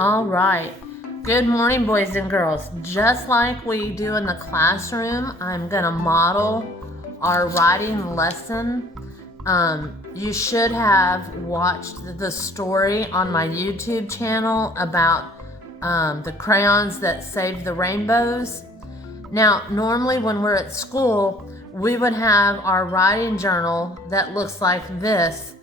All right. Good morning, boys and girls. Just like we do in the classroom, I'm going to model our writing lesson. You should have watched the story on my YouTube channel about the crayons that saved the rainbows. Now, normally when we're at school, we would have our writing journal that looks like this,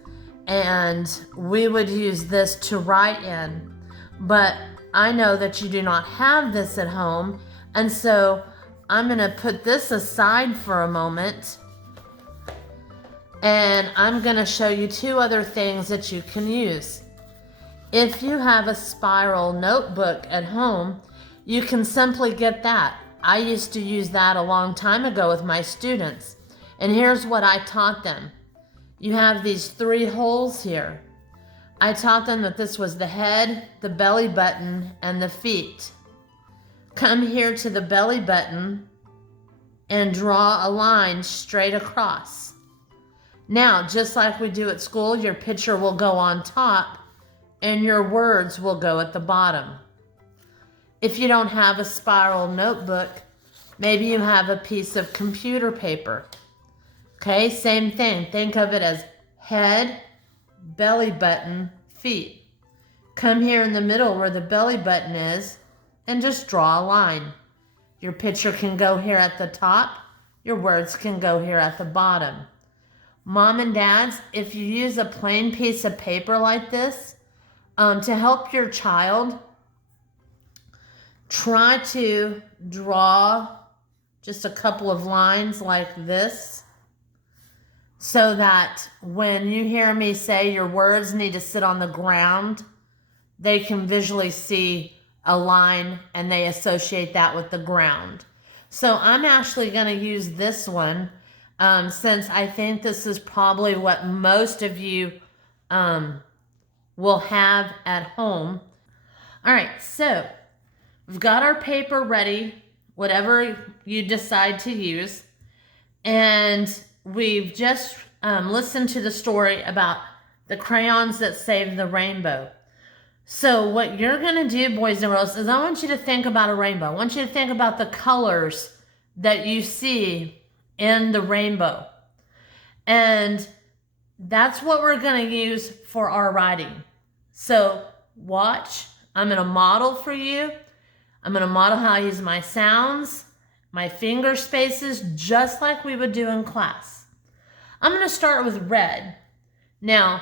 and we would use this to write in. But I know that you do not have this at home, and so I'm going to put this aside for a moment, and I'm going to show you two other things that you can use. If you have a spiral notebook at home, you can simply get that. I used to use that a long time ago with my students, and here's what I taught them. You have these 3 holes here. I taught them that this was the head, the belly button, and the feet. Come here to the belly button and draw a line straight across. Now, just like we do at school, your picture will go on top and your words will go at the bottom. If you don't have a spiral notebook, maybe you have a piece of computer paper. Okay, same thing. Think of it as head, belly button, feet. Come here in the middle where the belly button is and just draw a line. Your picture can go here at the top. Your words can go here at the bottom. Mom and dads, if you use a plain piece of paper like this, to help your child, try to draw just a couple of lines like this, so that when you hear me say your words need to sit on the ground, they can visually see a line and they associate that with the ground. So I'm actually going to use this one since I think this is probably what most of you will have at home. All right, so we've got our paper ready, whatever you decide to use, and we've just listened to the story about the crayons that saved the rainbow. So what you're going to do, boys and girls, is I want you to think about a rainbow. I want you to think about the colors that you see in the rainbow. And that's what we're going to use for our writing. So watch. I'm going to model for you. I'm going to model how I use my sounds, my finger spaces, just like we would do in class. I'm going to start with red. Now,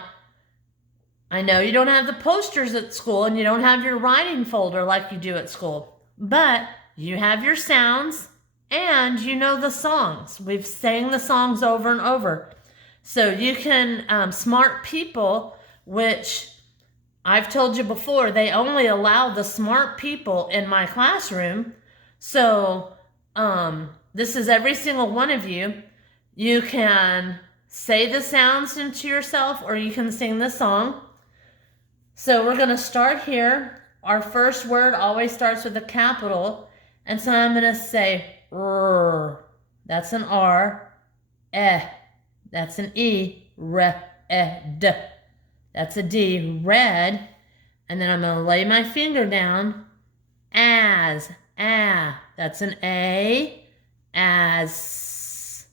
I know you don't have the posters at school and you don't have your writing folder like you do at school, but you have your sounds and you know the songs. We've sang the songs over and over. So you can, smart people, which I've told you before, they only allow the smart people in my classroom. So this is every single one of you. You can say the sounds into yourself or you can sing the song. So we're going to start here. Our first word always starts with a capital. And so I'm going to say R. That's an R. Eh. That's an E. R, eh, D. That's a D. Red. And then I'm going to lay my finger down. As. Ah. That's an A. As.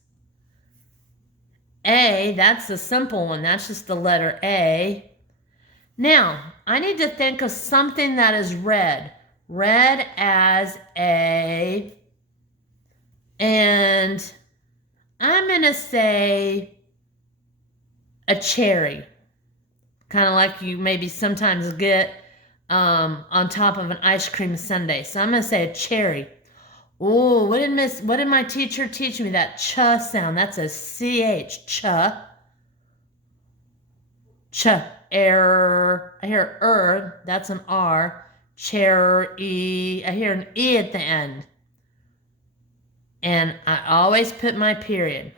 A. That's the simple one. That's just the letter A. Now, I need to think of something that is red. Red as a. And I'm going to say a cherry. Kind of like you maybe sometimes get on top of an ice cream sundae. So I'm going to say a cherry. Oh, what did my teacher teach me? That ch sound. That's a CH. Ch. Ch. Air. I hear that's an R. Cherry. I hear an E at the end. And I always put my period.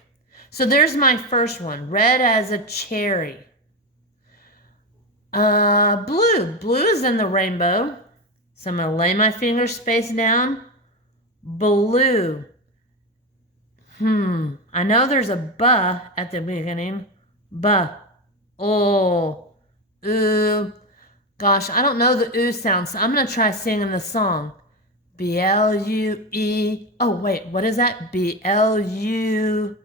So there's my first one. Red as a cherry. Blue. Blue is in the rainbow. So I'm going to lay my finger space down. Blue. I know there's a B at the beginning. B. Oh. Ooh. Gosh, I don't know the ooh sound, so I'm going to try singing the song. B-L-U-E. Oh, wait, what is that? B-L-U-E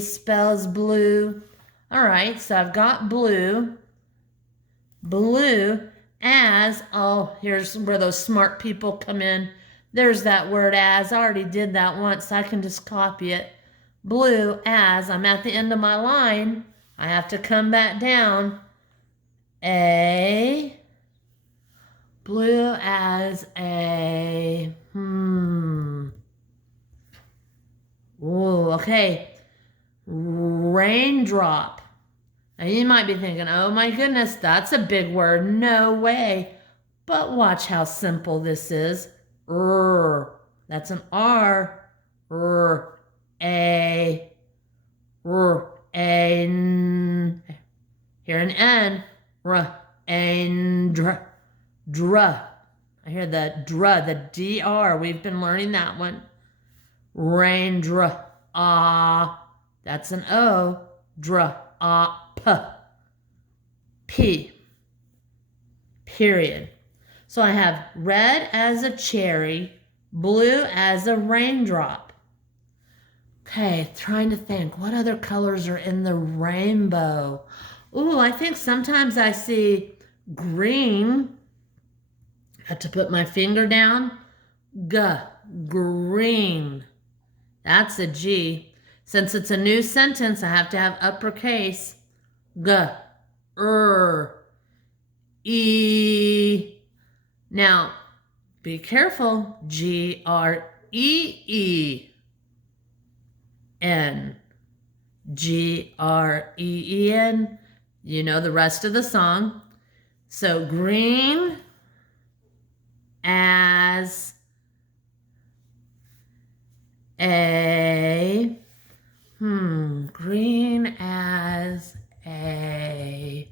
spells blue. All right, so I've got blue. Blue as, oh, here's where those smart people come in. There's that word as. I already did that once. So I can just copy it. Blue as, I'm at the end of my line. I have to come back down. A. Blue as a, Ooh, okay. Raindrop. Now you might be thinking, oh my goodness, that's a big word. No way. But watch how simple this is. That's an R. A. N. Here an N. Dra. I hear the dra, the DR. We've been learning that one. Raindra. Ah. That's an O. Dra. P. Period. So I have red as a cherry, blue as a raindrop. Okay, trying to think. What other colors are in the rainbow? Ooh, I think sometimes I see green. I have to put my finger down. Green. That's a G. Since it's a new sentence, I have to have uppercase. E. Now, be careful. G-R-E-E-N. G-R-E-E-N. You know the rest of the song. So green as a, green as a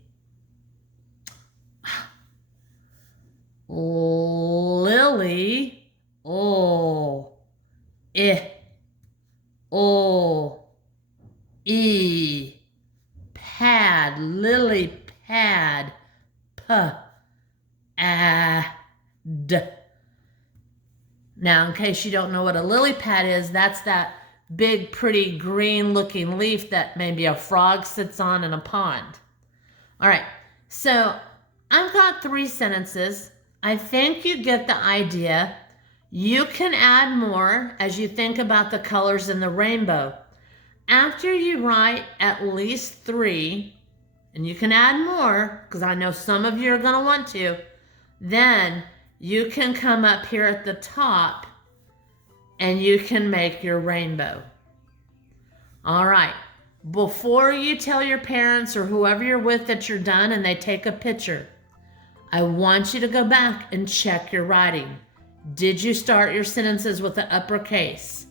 lily, pad, lily pad, Now, in case you don't know what a lily pad is, that's that big, pretty, green-looking leaf that maybe a frog sits on in a pond. All right, so I've got 3 sentences. I think you get the idea. You can add more as you think about the colors in the rainbow. After you write at least 3, and you can add more, because I know some of you are going to want to, then you can come up here at the top and you can make your rainbow. All right. Before you tell your parents or whoever you're with that you're done and they take a picture, I want you to go back and check your writing. Did you start your sentences with the uppercase?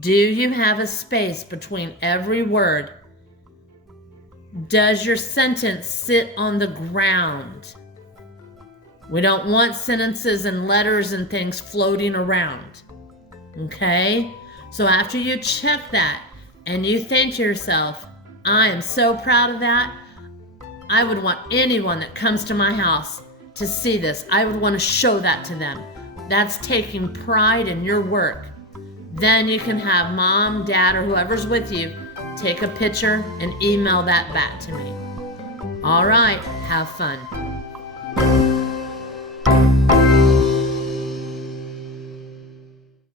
Do you have a space between every word? Does your sentence sit on the ground? We don't want sentences and letters and things floating around. Okay? So after you check that and you think to yourself, I am so proud of that, I would want anyone that comes to my house to see this. I would want to show that to them. That's taking pride in your work. Then you can have mom, dad, or whoever's with you take a picture and email that back to me. All right, have fun.